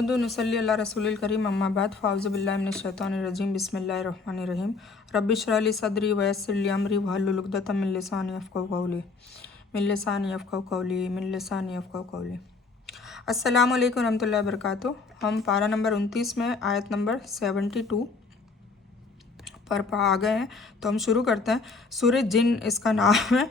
नहमदु नसल्ली अला रसूलिल करीम अम्मा बाद फ़ाउज़ु बिल्लाहि मिनश शैतानिर रजीम बिस्मिल्लाहिर रहमानिर रहीम रब्बि इश्रह ली सदरी व यस्सिर ली अमरी वहलुल उक़दतम मिन लिसानी यफ़क़हू क़ौली। अस्सलामु अलैकुम रहमतुल्लाहि व बरकातुहू। हम पारा नंबर 29 में आयत नंबर 72 पर आ गए हैं, तो हम शुरू करते हैं। सूरह जिन इसका नाम है।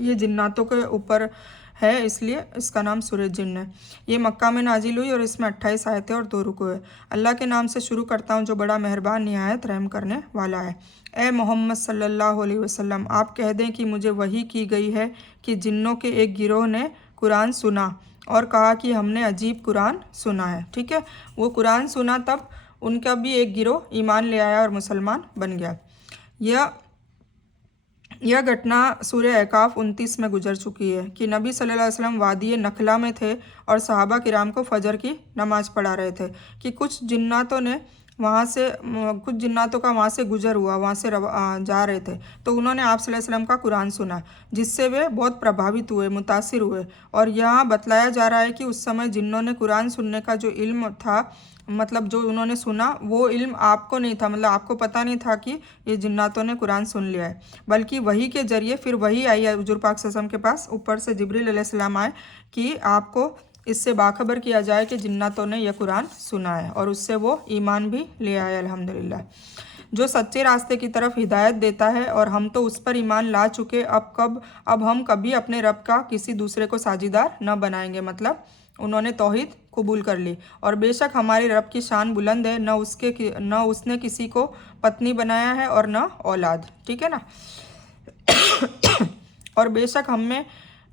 ये जिन्नातों के ऊपर है, इसलिए इसका नाम सूरह जिन है। ये मक्का में नाजिल हुई और इसमें 28 आयतें और 2 रुकू है। अल्लाह के नाम से शुरू करता हूँ जो बड़ा मेहरबान निहायत रहम करने वाला है। ए मोहम्मद सल्लल्लाहु अलैहि वसल्लम, आप कह दें कि मुझे वही की गई है कि जिन्नों के एक गिरोह ने कुरान सुना और कहा कि हमने अजीब कुरान सुना है। ठीक है, वो कुरान सुना तब उनका भी एक गिरोह ईमान ले आया और मुसलमान बन गया। यह घटना सूरह अहकाफ 29 में गुजर चुकी है कि नबी सल्लल्लाहु अलैहि वसल्लम वादी नखला में थे और सहाबा किराम को फजर की नमाज पढ़ा रहे थे कि कुछ जिन्नातों का वहाँ से गुजर हुआ, वहाँ से जा रहे थे, तो उन्होंने आप सल्लल्लाहु अलैहि वसल्लम का कुरान सुना, जिससे वे बहुत प्रभावित हुए, मुतासिर हुए। और यहाँ बतलाया जा रहा है कि उस समय जिन्होंने कुरान सुनने का जो इल्म था, मतलब जो उन्होंने सुना, वो इल्म आपको नहीं था, मतलब आपको पता नहीं था कि ये जिन्नातों ने कुरान सुन लिया है, बल्कि वही के जरिए फिर वही आई है हुजूर पाक सल्लल्लाहु अलैहि वसल्लम के पास, ऊपर से जिब्रील अलैहिस्सलाम आए कि आपको इससे बाखबर किया जाए कि जिन्नातों ने यह कुरान सुना है, और उससे वो ईमान भी ले आए अल्हम्दुलिल्लाह। जो सच्चे रास्ते की तरफ हिदायत देता है और हम तो उस पर ईमान ला चुके, अब हम कभी अपने रब का किसी दूसरे को साझीदार न बनाएंगे, मतलब उन्होंने तौहीद कबूल कर ली। और बेशक हमारे रब की शान बुलंद है, न उसने किसी को पत्नी बनाया है और न औलाद। ठीक है ना। और बेशक हमें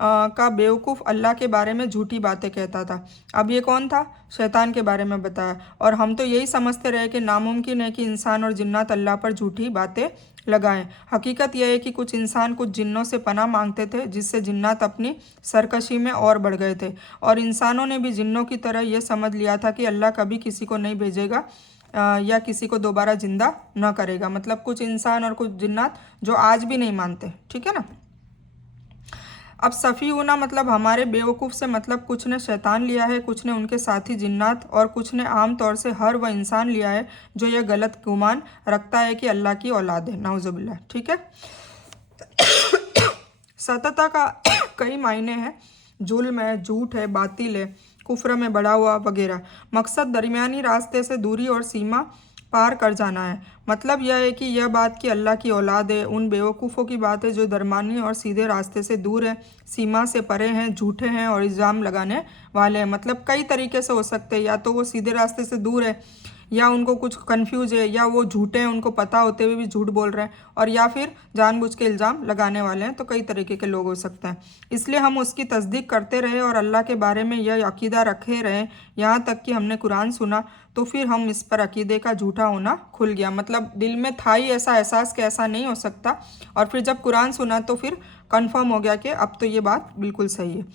का बेवकूफ़ अल्लाह के बारे में झूठी बातें कहता था। अब ये कौन था? शैतान के बारे में बताया। और हम तो यही समझते रहे कि नामुमकिन है कि इंसान और जिन्नात अल्लाह पर झूठी बातें लगाएं। हकीकत यह है कि कुछ इंसान कुछ जिन्नों से पनाह मांगते थे, जिससे जिन्नात अपनी सरकशी में और बढ़ गए थे, और इंसानों ने भी जिन्नों की तरह यह समझ लिया था कि अल्लाह कभी किसी को नहीं भेजेगा या किसी को दोबारा जिंदा न करेगा। मतलब कुछ इंसान और कुछ जिन्नात जो आज भी नहीं मानते। ठीक है ना। अब सफ़ी होना मतलब हमारे बेवकूफ़ से मतलब कुछ ने शैतान लिया है, कुछ ने उनके साथी जिन्नात, और कुछ ने आम तौर से हर वह इंसान लिया है जो यह गलत गुमान रखता है कि अल्लाह की औलाद है, नाउज़ुबिल्लाह। ठीक है। सतता का कई मायने हैं। जुल्म है, झूठ है, बातिल है, कुफ्र में बढ़ा हुआ वगैरह। मकसद दरमियानी रास्ते से दूरी और सीमा पार कर जाना है। मतलब यह है कि यह बात कि अल्लाह की औलाद है उन बेवकूफ़ों की बात है जो दरमियानी और सीधे रास्ते से दूर है, सीमा से परे हैं, झूठे हैं और इल्ज़ाम लगाने वाले हैं। मतलब कई तरीके से हो सकते हैं, या तो वो सीधे रास्ते से दूर है, या उनको कुछ कंफ्यूज है, या वो झूठे हैं, उनको पता होते हुए भी झूठ बोल रहे हैं, और या फिर जानबूझ के इल्ज़ाम लगाने वाले हैं। तो कई तरीके के लोग हो सकते हैं। इसलिए हम उसकी तस्दीक करते रहे और अल्लाह के बारे में यह अकीदा रखे रहे, यहाँ तक कि हमने कुरान सुना तो फिर हम इस पर अकीदे का झूठा होना खुल गया। मतलब दिल में था ही ऐसा एहसास कि ऐसा नहीं हो सकता, और फिर जब कुरान सुना तो फिर कंफर्म हो गया कि अब तो ये बात बिल्कुल सही है।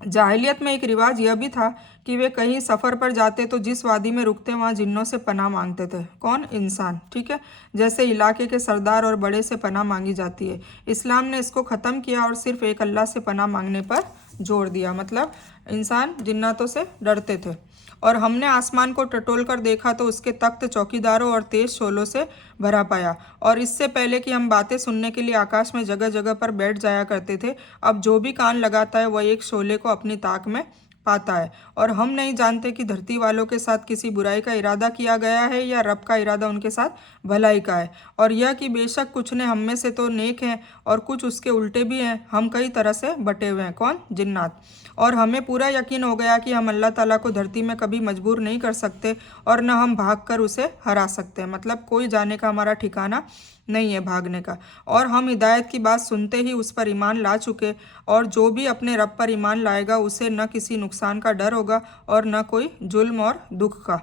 जाहिलियत में एक रिवाज यह भी था कि वे कहीं सफ़र पर जाते तो जिस वादी में रुकते वहाँ जिन्नों से पनाह मांगते थे। कौन? इंसान। ठीक है। जैसे इलाके के सरदार और बड़े से पनाह मांगी जाती है। इस्लाम ने इसको ख़त्म किया और सिर्फ एक अल्लाह से पनाह मांगने पर जोर दिया। मतलब इंसान जिन्नातों से डरते थे। और हमने आसमान को टटोल कर देखा तो उसके तख्त चौकीदारों और तेज शोलों से भरा पाया। और इससे पहले कि हम बातें सुनने के लिए आकाश में जगह जगह पर बैठ जाया करते थे, अब जो भी कान लगाता है वह एक शोले को अपनी ताक में पाता है। और हम नहीं जानते कि धरती वालों के साथ किसी बुराई का इरादा किया गया है या रब का इरादा उनके साथ भलाई का है। और यह कि बेशक कुछ ने हम में से तो नेक हैं और कुछ उसके उल्टे भी हैं। हम कई तरह से बटे हुए हैं। कौन? जिन्नात। और हमें पूरा यकीन हो गया कि हम अल्लाह ताला को धरती में कभी मजबूर नहीं कर सकते और न हम भाग कर उसे हरा सकते हैं। मतलब कोई जाने का हमारा ठिकाना नहीं है भागने का। और हम हिदायत की बात सुनते ही उस पर ईमान ला चुके, और जो भी अपने रब पर ईमान लाएगा उसे न किसी नुकसान का डर होगा और न कोई जुल्म और दुख का।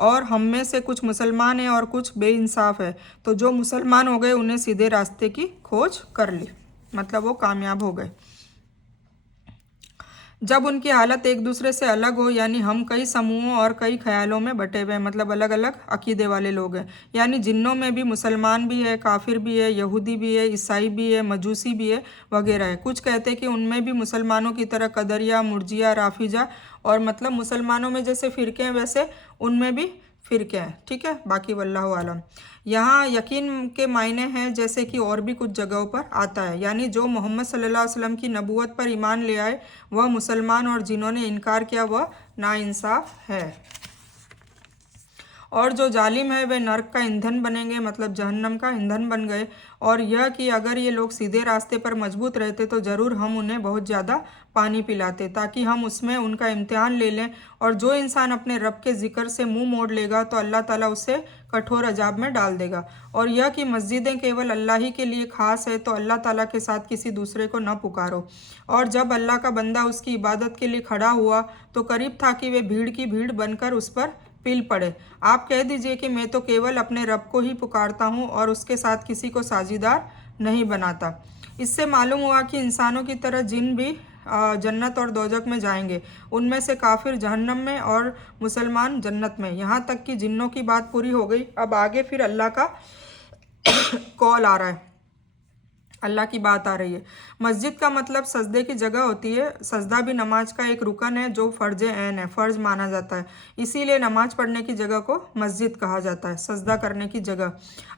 और हम में से कुछ मुसलमान हैं और कुछ बेइंसाफ है, तो जो मुसलमान हो गए उन्हें सीधे रास्ते की खोज कर ली, मतलब वो कामयाब हो गए। जब उनकी हालत एक दूसरे से अलग हो, यानी हम कई समूहों और कई ख्यालों में बटे हुए हैं, मतलब अलग अलग अकीदे वाले लोग हैं। यानी जिन्नों में भी मुसलमान भी है, काफिर भी है, यहूदी भी है, ईसाई भी है, मजूसी भी है, वगैरह है। कुछ कहते हैं कि उनमें भी मुसलमानों की तरह कदरिया, मुर्जिया, राफिजा, और मतलब मुसलमानों में जैसे फ़िरके हैं वैसे उनमें भी फ़िरके हैं। ठीक है, बाकी वल्लाहु आलम। यहाँ यकीन के मायने हैं जैसे कि और भी कुछ जगहों पर आता है, यानी जो मोहम्मद सल्लल्लाहु अलैहि वसल्लम की नबूवत पर ईमान ले आए वह मुसलमान, और जिन्होंने इनकार किया वह नाइंसाफ है। और जो जालिम है वे नर्क का ईंधन बनेंगे, मतलब जहन्नम का ईंधन बन गए। और यह कि अगर ये लोग सीधे रास्ते पर मजबूत रहते तो ज़रूर हम उन्हें बहुत ज़्यादा पानी पिलाते, ताकि हम उसमें उनका इम्तिहान ले लें। और जो इंसान अपने रब के जिक्र से मुंह मोड़ लेगा तो अल्लाह ताला उसे कठोर अजाब में डाल देगा। और यह कि मस्जिदें केवल अल्लाह ही के लिए खास है, तो अल्लाह ताला के साथ किसी दूसरे को न पुकारो। और जब अल्लाह का बंदा उसकी इबादत के लिए खड़ा हुआ तो करीब था कि वे भीड़ की भीड़ बनकर उस पर पिल पड़े। आप कह दीजिए कि मैं तो केवल अपने रब को ही पुकारता हूँ और उसके साथ किसी को साझीदार नहीं बनाता। इससे मालूम हुआ कि इंसानों की तरह जिन भी जन्नत और दोजक में जाएंगे, उनमें से काफिर जहन्नम में और मुसलमान जन्नत में। यहाँ तक कि जिन्नों की बात पूरी हो गई। अब आगे फिर अल्लाह का कॉल आ रहा है, अल्लाह की बात आ रही है। मस्जिद का मतलब सजदे की जगह होती है। सजदा भी नमाज का एक रुकन है जो फ़र्ज ऐन है, फ़र्ज माना जाता है। इसीलिए नमाज पढ़ने की जगह को मस्जिद कहा जाता है, सजदा करने की जगह।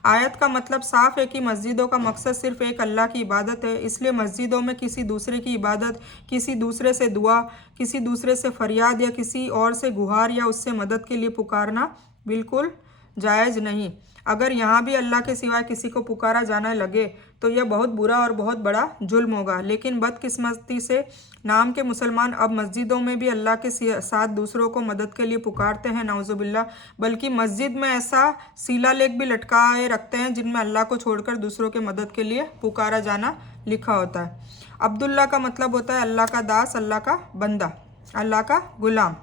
आयत का मतलब साफ है कि मस्जिदों का मकसद सिर्फ एक अल्लाह की इबादत है। इसलिए मस्जिदों में किसी दूसरे की इबादत, किसी दूसरे से दुआ, किसी दूसरे से फरियाद या किसी और से गुहार या उससे मदद के लिए पुकारना बिल्कुल जायज़ नहीं। अगर यहाँ भी अल्लाह के सिवाय किसी को पुकारा जाने लगे तो यह बहुत बुरा और बहुत बड़ा जुल्म होगा। लेकिन बदकिस्मती से नाम के मुसलमान अब मस्जिदों में भी अल्लाह के साथ दूसरों को मदद के लिए पुकारते हैं, नाउजुबिल्ला। बल्कि मस्जिद में ऐसा शिलालेख भी लटकाए रखते हैं जिनमें अल्लाह को छोड़कर दूसरों के मदद के लिए पुकारा जाना लिखा होता है। अब्दुल्ला का मतलब होता है अल्लाह का दास, अल्लाह का बंदा, अल्लाह का गुलाम।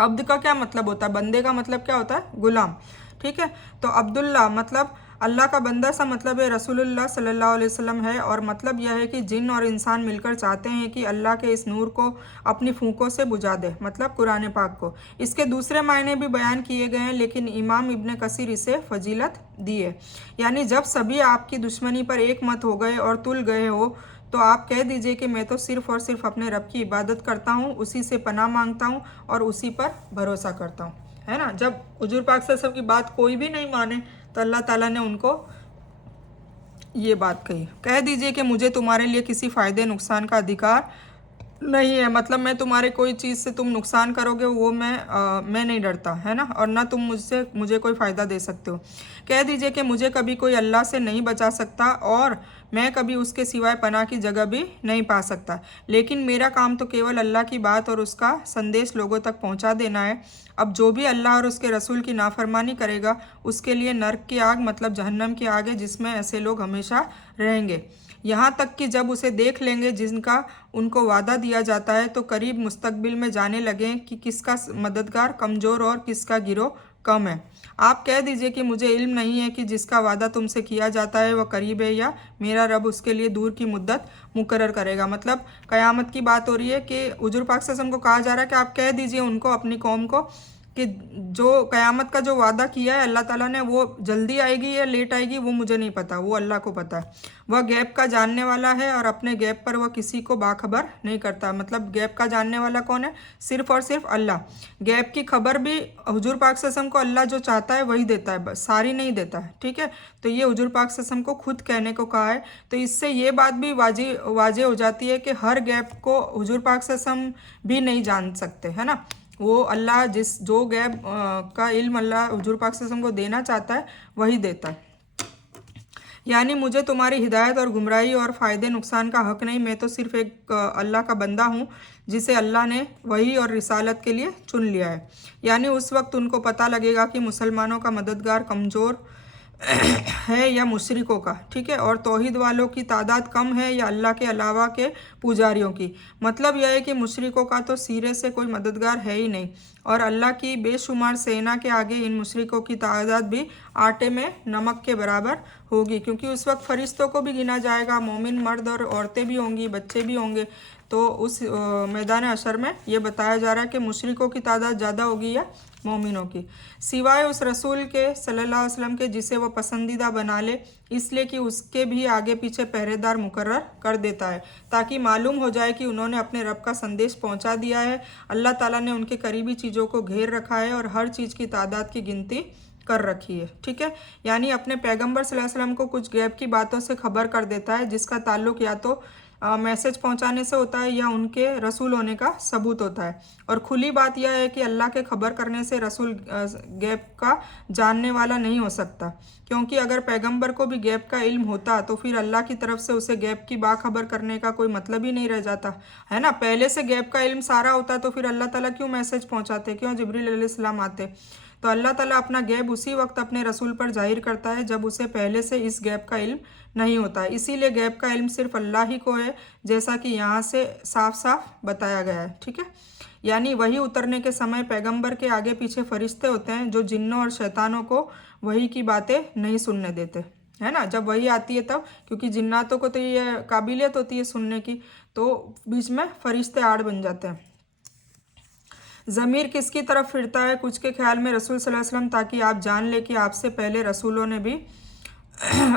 अब्द का क्या मतलब होता है? बंदे का मतलब क्या होता है? गुलाम। ठीक है, तो अब्दुल्ला मतलब अल्लाह का बंदा सा मतलब है रसूलुल्लाह सल्लल्लाहु अलैहि वसल्लम है। और मतलब यह है कि जिन और इंसान मिलकर चाहते हैं कि अल्लाह के इस नूर को अपनी फूंकों से बुझा दे, मतलब कुरान पाक को। इसके दूसरे मायने भी बयान किए गए हैं, लेकिन इमाम इब्न कसीर इसे फजीलत दी है। यानी जब सभी आपकी दुश्मनी पर एक मत हो गए और तुल गए हो तो आप कह दीजिए कि मैं तो सिर्फ़ और सिर्फ अपने रब की इबादत करता हूँ, उसी से पनाह मांगता हूँ और उसी पर भरोसा करता हूँ, है ना। जब हुजूर पाक सल्लल्लाहु अलैहि वसल्लम की बात कोई भी नहीं माने तो अल्लाह ताला ने उनको ये बात कही। कह दीजिए कि मुझे तुम्हारे लिए किसी फ़ायदे नुकसान का अधिकार नहीं है, मतलब मैं तुम्हारे कोई चीज़ से तुम नुकसान करोगे वो मैं नहीं डरता, है ना। और ना तुम मुझे कोई फ़ायदा दे सकते हो। कह दीजिए कि मुझे कभी कोई अल्लाह से नहीं बचा सकता और मैं कभी उसके सिवाय पनाह की जगह भी नहीं पा सकता। लेकिन मेरा काम तो केवल अल्लाह की बात और उसका संदेश लोगों तक पहुंचा देना है। अब जो भी अल्लाह और उसके रसूल की नाफरमानी करेगा उसके लिए नर्क की आग, मतलब जहन्नम की आग है, जिसमें ऐसे लोग हमेशा रहेंगे। यहाँ तक कि जब उसे देख लेंगे जिनका उनको वादा दिया जाता है तो करीब मुस्तकबिल में जाने लगे कि किसका मददगार कमज़ोर और किसका गिरोह कम है। आप कह दीजिए कि मुझे इल्म नहीं है कि जिसका वादा तुमसे किया जाता है वह करीब है या मेरा रब उसके लिए दूर की मुद्दत मुकर्रर करेगा। मतलब क़यामत की बात हो रही है कि हुजूर पाक सल्लल्लाहु अलैहि वसल्लम को कहा जा रहा है कि आप कह दीजिए उनको, अपनी कौम को, कि जो क़यामत का जो वादा किया है अल्लाह ताला ने वो जल्दी आएगी या लेट आएगी वो मुझे नहीं पता, वो अल्लाह को पता है। वह गैब का जानने वाला है और अपने गैब पर वह किसी को बाखबर नहीं करता। मतलब गैब का जानने वाला कौन है? सिर्फ़ और सिर्फ अल्लाह। गैब की खबर भी हुजूर पाक सल्लल्लाहु अलैहि वसल्लम को अल्लाह जो चाहता है वही देता है, बस सारी नहीं देता है। ठीक है, तो ये हुजूर पाक सल्लल्लाहु अलैहि वसल्लम को खुद कहने को कहा है। तो इससे ये बात भी वाजे हो जाती है कि हर गैब को हुजूर पाक सल्लल्लाहु अलैहि वसल्लम भी नहीं जान सकते, है ना। वो अल्लाह जो गैब का इल्म अल्लाह हुजूर पाक सल्लल्लाहु अलैहि वसल्लम को देना चाहता है वही देता है। यानी मुझे तुम्हारी हिदायत और गुमराही और फ़ायदे नुकसान का हक़ नहीं, मैं तो सिर्फ एक अल्लाह का बंदा हूँ जिसे अल्लाह ने वही और रिसालत के लिए चुन लिया है। यानी उस वक्त उनको पता लगेगा कि मुसलमानों का मददगार कमज़ोर है या मुशरिकों का। ठीक है, और तौहीद वालों की तादाद कम है या अल्लाह के अलावा के पुजारियों की। मतलब यह है कि मुशरिकों का तो सिरे से कोई मददगार है ही नहीं और अल्लाह की बेशुमार सेना के आगे इन मुशरिकों की तादाद भी आटे में नमक के बराबर होगी, क्योंकि उस वक्त फरिश्तों को भी गिना जाएगा, मोमिन मर्द और औरतें भी होंगी, बच्चे भी होंगे। तो उस मैदान अशर में ये बताया जा रहा है कि मुशरिकों की तादाद ज़्यादा होगी या मोमिनों की, सिवाय उस रसूल के सल्लल्लाहु अलैहि वसल्लम के जिसे वह पसंदीदा बना ले, इसलिए कि उसके भी आगे पीछे पहरेदार मुकर्रर कर देता है ताकि मालूम हो जाए कि उन्होंने अपने रब का संदेश पहुंचा दिया है। अल्लाह ताला ने उनके करीबी चीज़ों को घेर रखा है और हर चीज़ की तादाद की गिनती कर रखी है। ठीक है, यानी अपने पैगंबर सल्लल्लाहु अलैहि वसल्लम को कुछ गैब की बातों से खबर कर देता है जिसका ताल्लुक या तो मैसेज पहुंचाने से होता है या उनके रसूल होने का सबूत होता है। और खुली बात यह है कि अल्लाह के खबर करने से रसूल गैब का जानने वाला नहीं हो सकता, क्योंकि अगर पैगंबर को भी गैब का इल्म होता तो फिर अल्लाह की तरफ से उसे गैब की बाखबर करने का कोई मतलब ही नहीं रह जाता, है ना। पहले से गैब का इल्म सारा होता तो फिर अल्लाह ताला क्यों मैसेज पहुंचाते, क्यों जिब्रील अलैहिस्सलाम आते। तो अल्लाह ताला अपना गैब उसी वक्त अपने रसूल पर जाहिर करता है जब उसे पहले से इस गैब का इल्म नहीं होता है। इसीलिए गैब का इल्म सिर्फ अल्लाह ही को है, जैसा कि यहाँ से साफ साफ बताया गया है। ठीक है, यानी वही उतरने के समय पैगंबर के आगे पीछे फरिश्ते होते हैं जो जिन्नों और शैतानों को वही की बातें नहीं सुनने देते, है ना। जब वही आती है तब, क्योंकि जिन्नातों को तो ये काबिलियत होती है सुनने की, तो बीच में फरिश्ते आड़ बन जाते हैं। ज़मीर किसकी तरफ फिरता है? कुछ के ख्याल में रसूल सल्लल्लाहु अलैहि वसल्लम, ताकि आप जान ले कि आपसे पहले रसूलों ने भी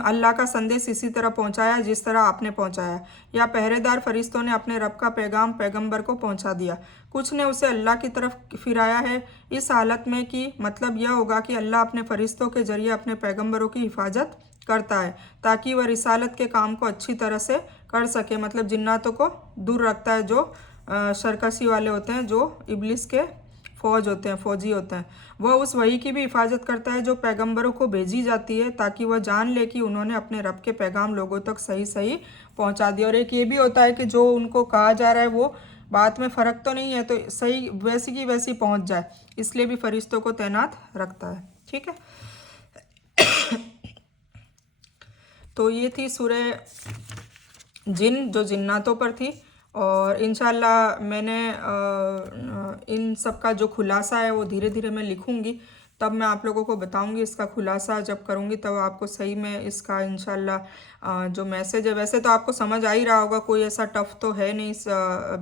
अल्लाह का संदेश इसी तरह पहुंचाया जिस तरह आपने पहुंचाया, या पहरेदार फरिश्तों ने अपने रब का पैगाम पैगंबर को पहुंचा दिया। कुछ ने उसे अल्लाह की तरफ फिराया है, इस हालत में कि मतलब यह होगा कि अल्लाह अपने फरिश्तों के जरिए अपने पैगंबरों की हिफाजत करता है ताकि वह रिसालत के काम को अच्छी तरह से कर सके। मतलब जिन्नातों को दूर रखता है, जो सरकशी वाले होते हैं, जो इब्लिस के फौज होते हैं, फौजी होते हैं। वह उस वही की भी हिफाजत करता है जो पैगंबरों को भेजी जाती है ताकि वह जान ले कि उन्होंने अपने रब के पैगाम लोगों तक सही सही पहुंचा दिया। और एक ये भी होता है कि जो उनको कहा जा रहा है वो बात में फ़र्क तो नहीं है, तो सही वैसी की वैसी पहुंच जाए, इसलिए भी फरिश्तों को तैनात रखता है। ठीक है, तो ये थी सूरह जिन जो जिन्नातों पर थी। और इंशाल्लाह मैंने इन सब का जो खुलासा है वो धीरे धीरे मैं लिखूंगी, तब मैं आप लोगों को बताऊंगी। इसका खुलासा जब करूंगी तब आपको सही में इसका इंशाल्लाह जो मैसेज है, वैसे तो आपको समझ आ ही रहा होगा, कोई ऐसा टफ तो है नहीं,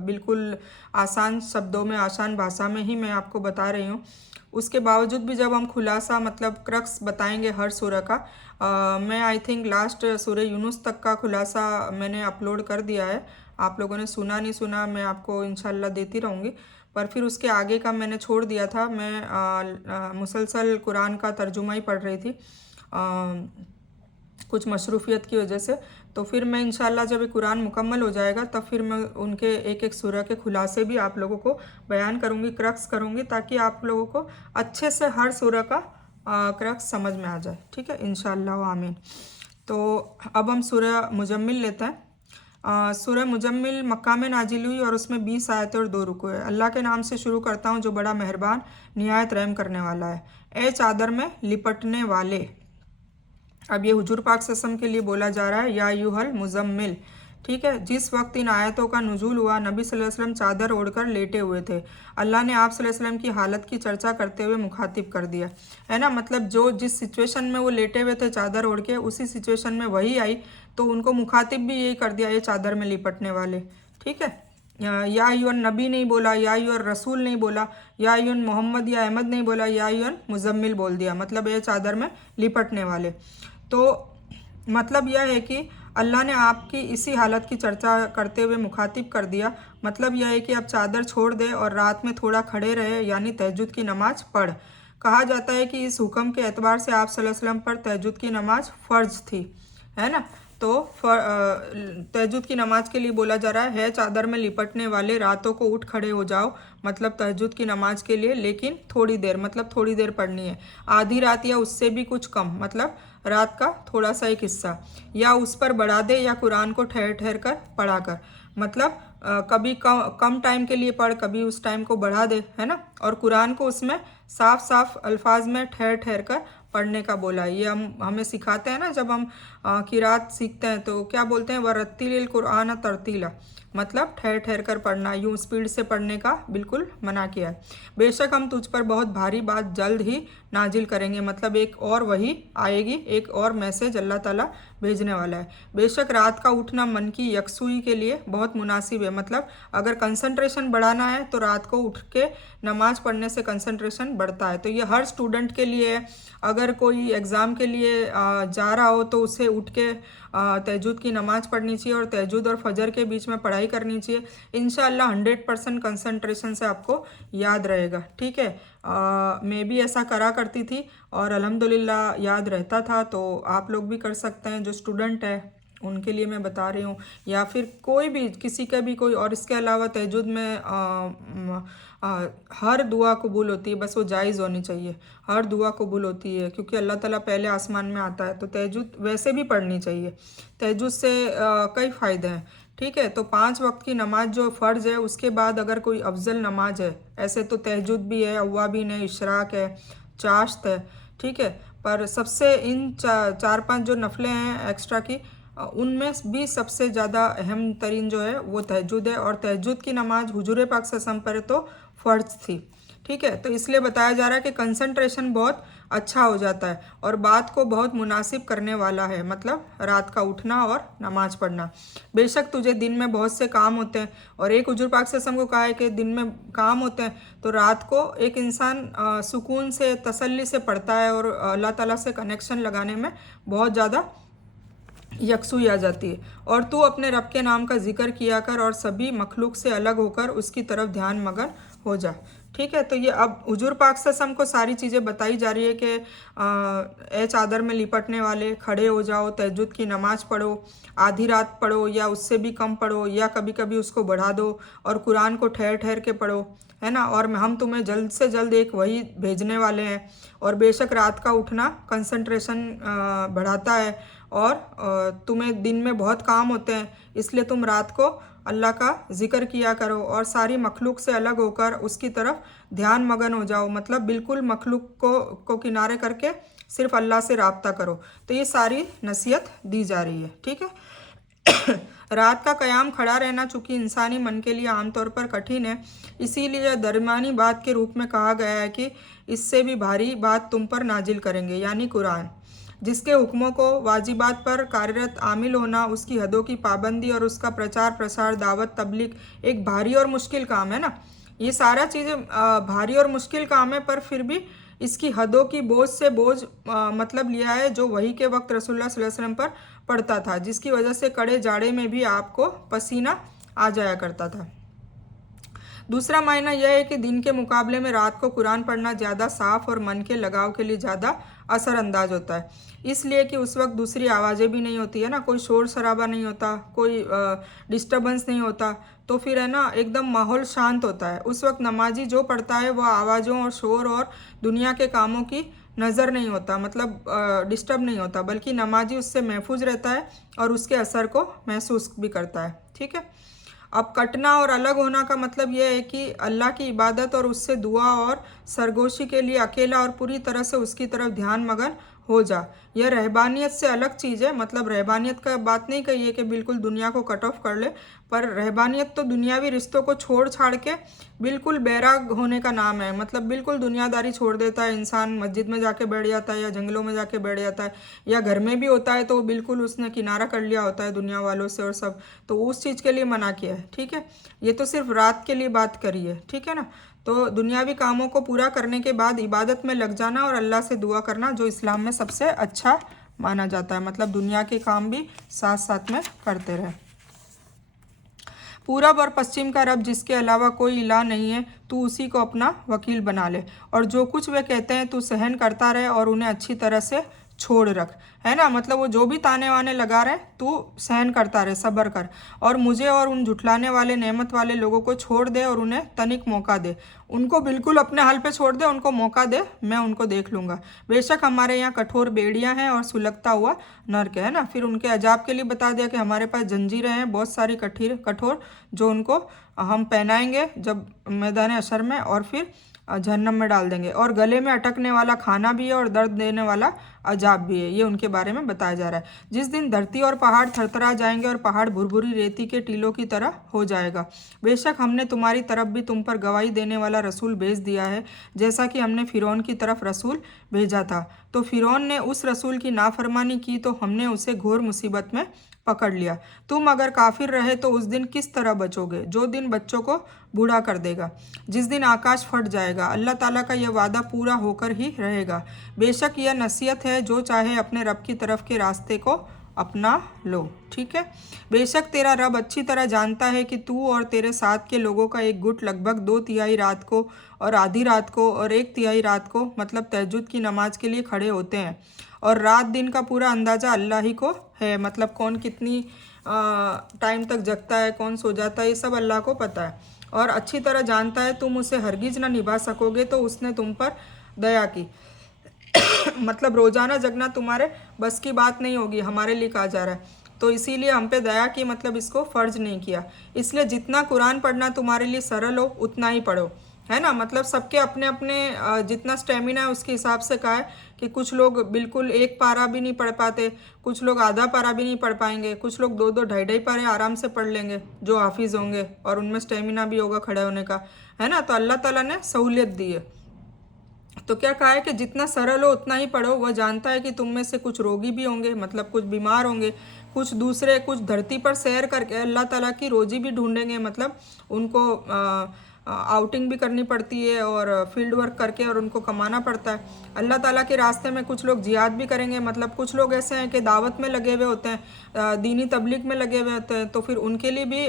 बिल्कुल आसान शब्दों में आसान भाषा में ही मैं आपको बता रही हूँ। उसके बावजूद भी जब हम खुलासा मतलब क्रक्स बताएंगे हर सूरह का, मैं आई थिंक लास्ट सूरह यूनुस तक का खुलासा मैंने अपलोड कर दिया है। आप लोगों ने सुना नहीं सुना मैं आपको इंशाल्लाह देती रहूँगी, पर फिर उसके आगे का मैंने छोड़ दिया था। मैं मुसलसल कुरान का तर्जुमा ही पढ़ रही थी कुछ मशरूफियत की वजह से। तो फिर मैं इंशाल्लाह जब ये कुरान मुकम्मल हो जाएगा तब फिर मैं उनके एक एक सूरह के खुलासे भी आप लोगों को बयान करूँगी, क्रक्स करूँगी, ताकि आप लोगों को अच्छे से हर सूरह का क्रक्स समझ में आ जाए। ठीक है, इंशाल्लाह आमीन। तो अब हम सूरह मुजम्मिल लेते हैं। सूरह मुजम्मिल मक्का में नाजिल हुई और उसमें 20 आयतें और 2 रुकू है। अल्लाह के नाम से शुरू करता हूँ जो बड़ा मेहरबान निहायत रहम करने वाला है। ए चादर में लिपटने वाले, अब ये हुजूर पाक सल्लल्लाहु अलैहि वसल्लम के लिए बोला जा रहा है, या अय्युहल मुजम्मिल। ठीक है, जिस वक्त इन आयतों का नुज़ूल हुआ नबी सल्लल्लाहु अलैहि वसल्लम चादर ओढ़कर लेटे हुए थे। अल्लाह ने आप सल्लल्लाहु अलैहि वसल्लम की हालत की चर्चा करते हुए मुखातिब कर दिया, है ना। मतलब जो जिस सिचुएशन में वो लेटे हुए थे चादर ओढ़ के, उसी सिचुएशन में वही आई तो उनको मुखातिब भी यही कर दिया, ये चादर में लिपटने वाले। ठीक है, या अय्युहन नबी नहीं बोला, या अय्युहर रसूल नहीं बोला, या अय्युहन मोहम्मद या अहमद नहीं बोला, या अय्युहन मुजम्मिल बोल दिया, मतलब ये चादर में लिपटने वाले। तो मतलब यह है कि अल्लाह ने आपकी इसी हालत की चर्चा करते हुए मुखातिब कर दिया। मतलब यह है कि अब चादर छोड़ दे और रात में थोड़ा खड़े रहे, यानी तहज्जुद की नमाज पढ़। कहा जाता है कि इस हुक्म के एतबार से आप सल्लल्लाहु अलैहि वसल्लम पर तहज्जुद की नमाज फ़र्ज थी, है ना। तो तहज्जुद की नमाज के लिए बोला जा रहा है चादर में लिपटने वाले रातों को उठ खड़े हो जाओ, मतलब तहज्जुद की नमाज के लिए, लेकिन थोड़ी देर, मतलब थोड़ी देर पढ़नी है, आधी रात या उससे भी कुछ कम, मतलब रात का थोड़ा सा एक हिस्सा, या उस पर बढ़ा दे, या कुरान को ठहर ठहर कर पढ़ा कर, मतलब कभी कम टाइम के लिए पढ़, कभी उस टाइम को बढ़ा दे, है ना। और कुरान को उसमें साफ साफ अल्फाज में ठहर ठहर कर पढ़ने का बोला है। ये हमें सिखाते हैं ना, जब हम किरात सीखते हैं तो क्या बोलते हैं, वरत्तिलिल कुरान तरतीला, मतलब ठहर ठहर कर पढ़ना, यूँ स्पीड से पढ़ने का बिल्कुल मना किया है। बेशक हम तुझ पर बहुत भारी बात जल्द ही नाजिल करेंगे, मतलब एक और वही आएगी, एक और मैसेज अल्लाह ताला भेजने वाला है। बेशक रात का उठना मन की यकसुई के लिए बहुत मुनासिब है। मतलब अगर कंसंट्रेशन बढ़ाना है तो रात को उठ के नमाज पढ़ने से कंसंट्रेशन बढ़ता है। तो ये हर स्टूडेंट के लिए है। अगर कोई एग्ज़ाम के लिए जा रहा हो तो उसे उठ के तहज्जुद की नमाज़ पढ़नी चाहिए और तहज्जुद और फजर के बीच में पढ़ाई करनी चाहिए। इंशाअल्लाह 100% कंसंट्रेशन से आपको याद रहेगा। ठीक है, मैं भी ऐसा करा करती थी और अल्हम्दुलिल्लाह याद रहता था। तो आप लोग भी कर सकते हैं, जो स्टूडेंट है उनके लिए मैं बता रही हूँ, या फिर कोई भी किसी का भी कोई। और इसके अलावा तहज्जुद में हर दुआ कबूल होती है, बस वो जायज़ होनी चाहिए। हर दुआ कबूल होती है क्योंकि अल्लाह ताला पहले आसमान में आता है। तो तहज्जुद वैसे भी पढ़नी चाहिए। तहज्जुद से कई फ़ायदे हैं। ठीक है, तो 5 वक्त की नमाज जो फ़र्ज़ है उसके बाद अगर कोई अफजल नमाज है, ऐसे तो तहज्जुद भी है, अव्वाबीन है, इशराक है, चाश्त है। ठीक है, पर सबसे इन 4-5 जो नफलें हैं एक्स्ट्रा की, उनमें भी सबसे ज़्यादा अहम तरीन जो है वो तहज्जुद है। और तहज्जुद की नमाज हुजूर पाक सल्लल्लाहु अलैहि वसल्लम पर तो फ़र्ज थी। ठीक है, तो इसलिए बताया जा रहा है कि कंसंट्रेशन बहुत अच्छा हो जाता है और बात को बहुत मुनासिब करने वाला है। मतलब रात का उठना और नमाज पढ़ना। बेशक तुझे दिन में बहुत से काम होते हैं, और एक हुजूर पाक सल्लल्लाहु अलैहि वसल्लम को कहा है कि दिन में काम होते हैं तो रात को एक इंसान सुकून से तसल्ली से पढ़ता है और अल्लाह ताला से कनेक्शन लगाने में बहुत ज़्यादा यकसुई आ जाती है। और तू अपने रब के नाम का जिक्र किया कर और सभी मखलूक से अलग होकर उसकी तरफ ध्यान मगन हो जा। ठीक है, तो ये अब हुजूर पाक सल्लल्लाहु अलैहि वसल्लम को सारी चीज़ें बताई जा रही है कि ए चादर में लिपटने वाले खड़े हो जाओ, तहज्जुद की नमाज पढ़ो, आधी रात पढ़ो या उससे भी कम पढ़ो, या कभी कभी उसको बढ़ा दो, और कुरान को ठहर ठहर के पढ़ो, है ना। और हम तुम्हें जल्द से जल्द एक वही भेजने वाले हैं। और बेशक रात का उठना कंसंट्रेशन बढ़ाता है, और तुम्हें दिन में बहुत काम होते हैं, इसलिए तुम रात को अल्लाह का जिक्र किया करो और सारी मखलूक से अलग होकर उसकी तरफ ध्यान मगन हो जाओ। मतलब बिल्कुल मखलूक को किनारे करके सिर्फ अल्लाह से राब्ता करो। तो ये सारी नसीहत दी जा रही है। ठीक है। रात का क़याम खड़ा रहना चूँकि इंसानी मन के लिए आमतौर पर कठिन है, इसीलिए दरमियानी बात के रूप में कहा गया है कि इससे भी भारी बात तुम पर नाजिल करेंगे, यानी कुरान, जिसके हुक्मों को वाजिबात पर कार्यरत आमिल होना, उसकी हदों की पाबंदी और उसका प्रचार प्रसार, दावत, तबलीग एक भारी और मुश्किल काम है ना। ये सारा चीज़ें भारी और मुश्किल काम है, पर फिर भी इसकी हदों की बोझ से बोझ मतलब लिया है जो वही के वक्त रसूलुल्लाह सल्लल्लाहु अलैहि वसल्लम पर पड़ता था, जिसकी वजह से कड़े जाड़े में भी आपको पसीना आ जाया करता था। दूसरा मायना यह है कि दिन के मुकाबले में रात को कुरान पढ़ना ज़्यादा साफ़ और मन के लगाव के लिए ज़्यादा असरअंदाज होता है, इसलिए कि उस वक्त दूसरी आवाज़ें भी नहीं होती है ना, कोई शोर शराबा नहीं होता, कोई डिस्टर्बेंस नहीं होता, तो फिर है ना एकदम माहौल शांत होता है। उस वक्त नमाजी जो पढ़ता है वह आवाज़ों और शोर और दुनिया के कामों की नज़र नहीं होता, मतलब डिस्टर्ब नहीं होता, बल्कि नमाजी उससे महफूज रहता है और उसके असर को महसूस भी करता है। ठीक है, अब कटना और अलग होना का मतलब यह है कि अल्लाह की इबादत और उससे दुआ और सरगोशी के लिए अकेला और पूरी तरह से उसकी तरफ ध्यान मगन हो जा। यह रहबानियत से अलग चीज़ है। मतलब रहबानियत का बात नहीं कही है कि बिल्कुल दुनिया को कट ऑफ कर ले, पर रहबानियत तो दुनियावी रिश्तों को छोड़ छाड़ के बिल्कुल बैराग होने का नाम है। मतलब बिल्कुल दुनियादारी छोड़ देता है इंसान, मस्जिद में जाके बैठ जाता है या जंगलों में जाके बैठ जाता है, या घर में भी होता है तो बिल्कुल उसने किनारा कर लिया होता है दुनिया वालों से और सब, तो उस चीज़ के लिए मना किया है। ठीक है, ये तो सिर्फ रात के लिए बात करी है। ठीक है ना, तो दुनियावी कामों को पूरा करने के बाद इबादत में लग जाना और अल्लाह से दुआ करना, जो इस्लाम में सबसे अच्छा माना जाता है। मतलब दुनिया के काम भी साथ साथ में करते रहे। पूरब और पश्चिम का रब जिसके अलावा कोई इलाह नहीं है, तू उसी को अपना वकील बना ले, और जो कुछ वे कहते हैं तू सहन करता रहे और उन्हें अच्छी तरह से छोड़ रख, है ना। मतलब वो जो भी ताने वाने लगा रहे तू सहन करता रहे, सब्र कर, और मुझे और उन झुठलाने वाले नेमत वाले लोगों को छोड़ दे और उन्हें तनिक मौका दे। उनको बिल्कुल अपने हाल पे छोड़ दे, उनको मौका दे, मैं उनको देख लूँगा। बेशक हमारे यहाँ कठोर बेड़ियाँ हैं और सुलगता हुआ नर्क है ना। फिर उनके अजाब के लिए बता दिया कि हमारे पास जंजीरें हैं बहुत सारी कठोर, जो उनको हम पहनाएंगे जब मैदान अशर में, और फिर जहन्नम में डाल देंगे। और गले में अटकने वाला खाना भी है और दर्द देने वाला अजाब भी है, ये उनके बारे में बताया जा रहा है। जिस दिन धरती और पहाड़ थरथरा जाएंगे और पहाड़ भुरभुरी रेती के टीलों की तरह हो जाएगा। बेशक हमने तुम्हारी तरफ भी तुम पर गवाही देने वाला रसूल भेज दिया है, जैसा कि हमने फिरौन की तरफ रसूल भेजा था। तो फिरौन ने उस रसूल की नाफरमानी की तो हमने उसे घोर मुसीबत में पकड़ लिया। तुम अगर काफिर रहे तो उस दिन किस तरह बचोगे, जो दिन बच्चों को बूढ़ा कर देगा, जिस दिन आकाश फट जाएगा। अल्लाह ताला का यह वादा पूरा होकर ही रहेगा। बेशक यह नसीहत है, जो चाहे अपने रब की तरफ के रास्ते को अपना लो। ठीक है। बेशक तेरा रब अच्छी तरह जानता है कि तू और तेरे साथ के लोगों का एक गुट लगभग 2/3 रात को और आधी रात को और 1/3 रात को मतलब तहज्जुद की नमाज के लिए खड़े होते हैं। और रात दिन का पूरा अंदाज़ा अल्लाह ही को है, मतलब कौन कितनी टाइम तक जगता है, कौन सो जाता है, ये सब अल्लाह को पता है और अच्छी तरह जानता है। तुम उसे हरगिज ना निभा सकोगे तो उसने तुम पर दया की। मतलब रोजाना जगना तुम्हारे बस की बात नहीं होगी, हमारे लिए कहा जा रहा है। तो इसीलिए हम पे दया की, मतलब इसको फ़र्ज नहीं किया। इसलिए जितना कुरान पढ़ना तुम्हारे लिए सरल हो उतना ही पढ़ो, है ना। मतलब सबके अपने अपने जितना स्टेमिना है उसके हिसाब से कहा है कि कुछ लोग बिल्कुल एक पारा भी नहीं पढ़ पाते, कुछ लोग आधा पारा भी नहीं पढ़ पाएंगे, कुछ लोग 2-2 ढाई-ढाई पारे आराम से पढ़ लेंगे जो हाफिज़ होंगे और उनमें स्टेमिना भी होगा खड़े होने का, है ना। तो अल्लाह ताला ने सहूलियत दी है। तो क्या कहा है कि जितना सरल हो उतना ही पढ़ो। वह जानता है कि तुम में से कुछ रोगी भी होंगे, मतलब कुछ बीमार होंगे, कुछ दूसरे कुछ धरती पर सैर करके अल्लाह ताला की रोजी भी ढूंढेंगे, मतलब उनको आउटिंग भी करनी पड़ती है और फील्ड वर्क करके और उनको कमाना पड़ता है। अल्लाह ताला के रास्ते में कुछ लोग जिहाद भी करेंगे, मतलब कुछ लोग ऐसे हैं कि दावत में लगे हुए होते हैं, दीनी तबलीग में लगे हुए होते हैं, तो फिर उनके लिए भी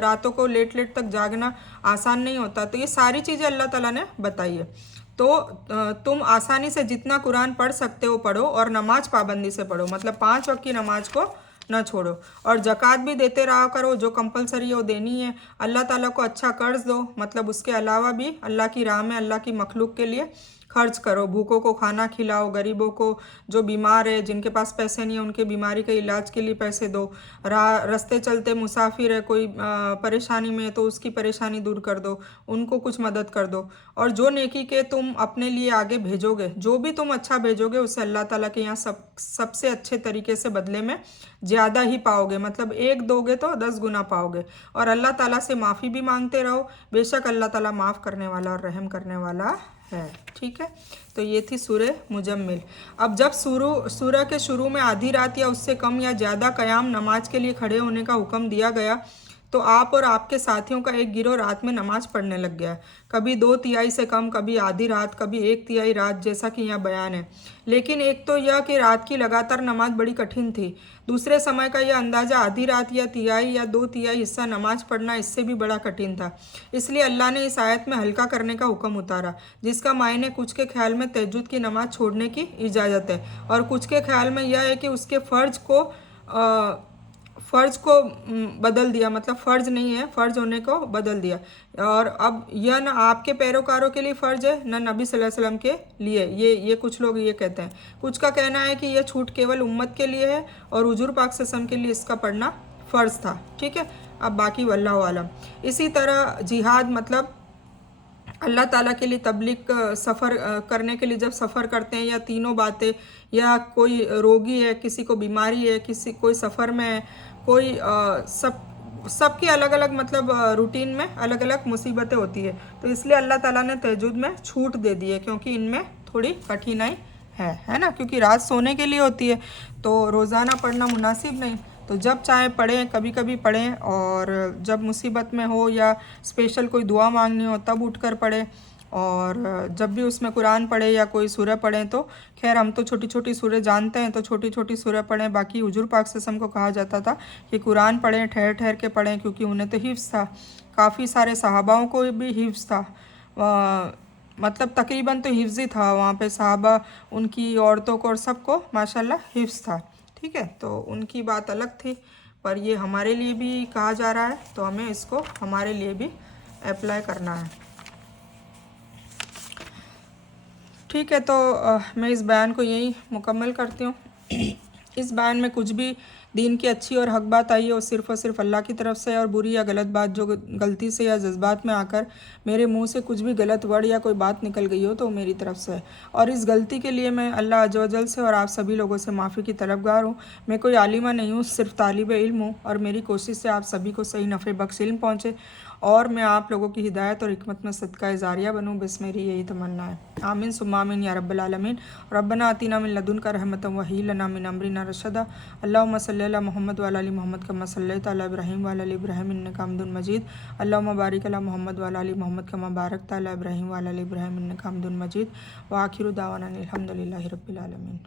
रातों को लेट लेट तक जागना आसान नहीं होता। तो ये सारी चीज़ें अल्लाह ताला ने बताई है। तो तुम आसानी से जितना कुरान पढ़ सकते हो पढ़ो और नमाज पाबंदी से पढ़ो, मतलब 5 वक्त की नमाज को ना छोड़ो और ज़कात भी देते रहा करो, जो कंपलसरी है वो देनी है। अल्लाह ताला को अच्छा कर्ज दो, मतलब उसके अलावा भी अल्लाह की राह में अल्लाह की मखलूक के लिए खर्च करो। भूखों को खाना खिलाओ, गरीबों को, जो बीमार है जिनके पास पैसे नहीं है उनके बीमारी के इलाज के लिए पैसे दो। रास्ते चलते मुसाफिर है, कोई परेशानी में है तो उसकी परेशानी दूर कर दो, उनको कुछ मदद कर दो। और जो नेकी के तुम अपने लिए आगे भेजोगे, जो भी तुम अच्छा भेजोगे उसे अल्लाह ताला के यहाँ सबसे अच्छे तरीके से बदले में ज़्यादा ही पाओगे, मतलब 1 दोगे तो 10 गुना पाओगे। और अल्लाह ताला से माफ़ी भी मांगते रहो, बेशक अल्लाह ताला माफ़ करने वाला और रहम करने वाला है। ठीक है। तो ये थी सूरह मुजम्मिल। अब जब सूरह के शुरू में आधी रात या उससे कम या ज़्यादा क़याम नमाज के लिए खड़े होने का हुक्म दिया गया तो आप और आपके साथियों का एक गिरोह रात में नमाज पढ़ने लग गया। कभी 2/3 से कम, कभी आधी रात, कभी 1/3 रात, जैसा कि यहाँ बयान है। लेकिन एक तो यह कि रात की लगातार नमाज बड़ी कठिन थी, दूसरे समय का यह अंदाज़ा आधी रात या तिहाई या 2/3 हिस्सा नमाज पढ़ना इससे भी बड़ा कठिन था। इसलिए अल्लाह ने इस आयत में हल्का करने का हुक्म उतारा, जिसका मायने कुछ के ख्याल में तहज्जुद की नमाज छोड़ने की इजाज़त है और कुछ के ख्याल में यह है कि उसके फ़र्ज को बदल दिया, मतलब फ़र्ज नहीं है, फ़र्ज होने को बदल दिया। और अब यह न आपके पैरोकारों के लिए फ़र्ज है न नबी सल्लल्लाहु अलैहि वसल्लम के लिए। ये कुछ लोग ये कहते हैं। कुछ का कहना है कि यह छूट केवल उम्मत के लिए है और हुजूर पाक सल्लल्लाहु अलैहि वसल्लम के लिए इसका पढ़ना फ़र्ज था। ठीक है। अब बाकी वल्लाहु आलम। इसी तरह जिहाद, मतलब अल्लाह ताला के लिए तबलीग सफ़र करने के लिए जब सफ़र करते हैं, या तीनों बातें, या कोई रोगी है, किसी को बीमारी है, कोई सफ़र में है, कोई सबकी अलग अलग, मतलब रूटीन में अलग अलग मुसीबतें होती है। तो इसलिए अल्लाह ताला ने तहज्जुद में छूट दे दी है, क्योंकि इनमें थोड़ी कठिनाई है ना, क्योंकि रात सोने के लिए होती है तो रोज़ाना पढ़ना मुनासिब नहीं। तो जब चाहे पढ़ें, कभी कभी पढ़ें, और जब मुसीबत में हो या स्पेशल कोई दुआ मांगनी हो तब उठकर पढ़ें। और जब भी उसमें कुरान पढ़े या कोई सूरह पढ़ें तो खैर हम तो छोटी छोटी सूरह जानते हैं तो छोटी छोटी सूरह पढ़ें। बाकी हुजूर पाक सल्लल्लाहु अलैहि वसल्लम को कहा जाता था कि कुरान पढ़ें, ठहर ठहर के पढ़ें, क्योंकि उन्हें तो हिफ्ज़ था। काफ़ी सारे सहाबाओं को भी हिफ्ज़ था, मतलब तकरीबन तो हिफ्ज़ ही था वहाँ पे, सहाबा, उनकी औरतों को और सबको माशाल्लाह हिफ्ज़ था। ठीक है। तो उनकी बात अलग थी, पर ये हमारे लिए भी कहा जा रहा है तो हमें इसको हमारे लिए भी अप्लाई करना है। ठीक है। तो मैं इस बयान को यहीं मुकम्मल करती हूँ। इस बयान में कुछ भी दीन की अच्छी और हक बात आई है वो सिर्फ़ और सिर्फ अल्लाह की तरफ से है, और बुरी या गलत बात जो गलती से या जज्बात में आकर मेरे मुंह से कुछ भी गलत वर्ड या कोई बात निकल गई हो तो वो मेरी तरफ से है। और इस गलती के लिए मैं अल्लाह अज़्ज़ व जल से और आप सभी लोगों से माफ़ी की तलबगार हूँ। मैं कोई आलिमा नहीं हूँ, सिर्फ तालिब इल्म हूँ, और मेरी कोशिश से आप सभी को सही नफ़े बख्श इल्म पहुँचे और मैं आप लोगों की हिदायत और हिकमत में सदका जारिया बनूँ, बस मेरी यही तमन्ना है। आमीन सुम्मा आमीन या रब्बल आलमीन। रब्बना आतिना मिन लदुनका रहमतन व हय्यि लना मिन अमरिना रशदा। अल्लाहुम्मा सल्लि अला मुहम्मद व अला आलि मुहम्मद कमा सल्लैता अला इब्राहीम व अला आलि इब्राहीम इन्नका हमीदुम मजीद। अल्लाहुम्मा बारिक अला मुहम्मद व अला आलि मुहम्मद कमा बारकता अला इब्राहीम व अला आलि इब्राहीम इन्नका हमीदुम मजीद। व आखिरु दावाना अनिल हम्दुलिल्लाहि रब्बिल आलमीन।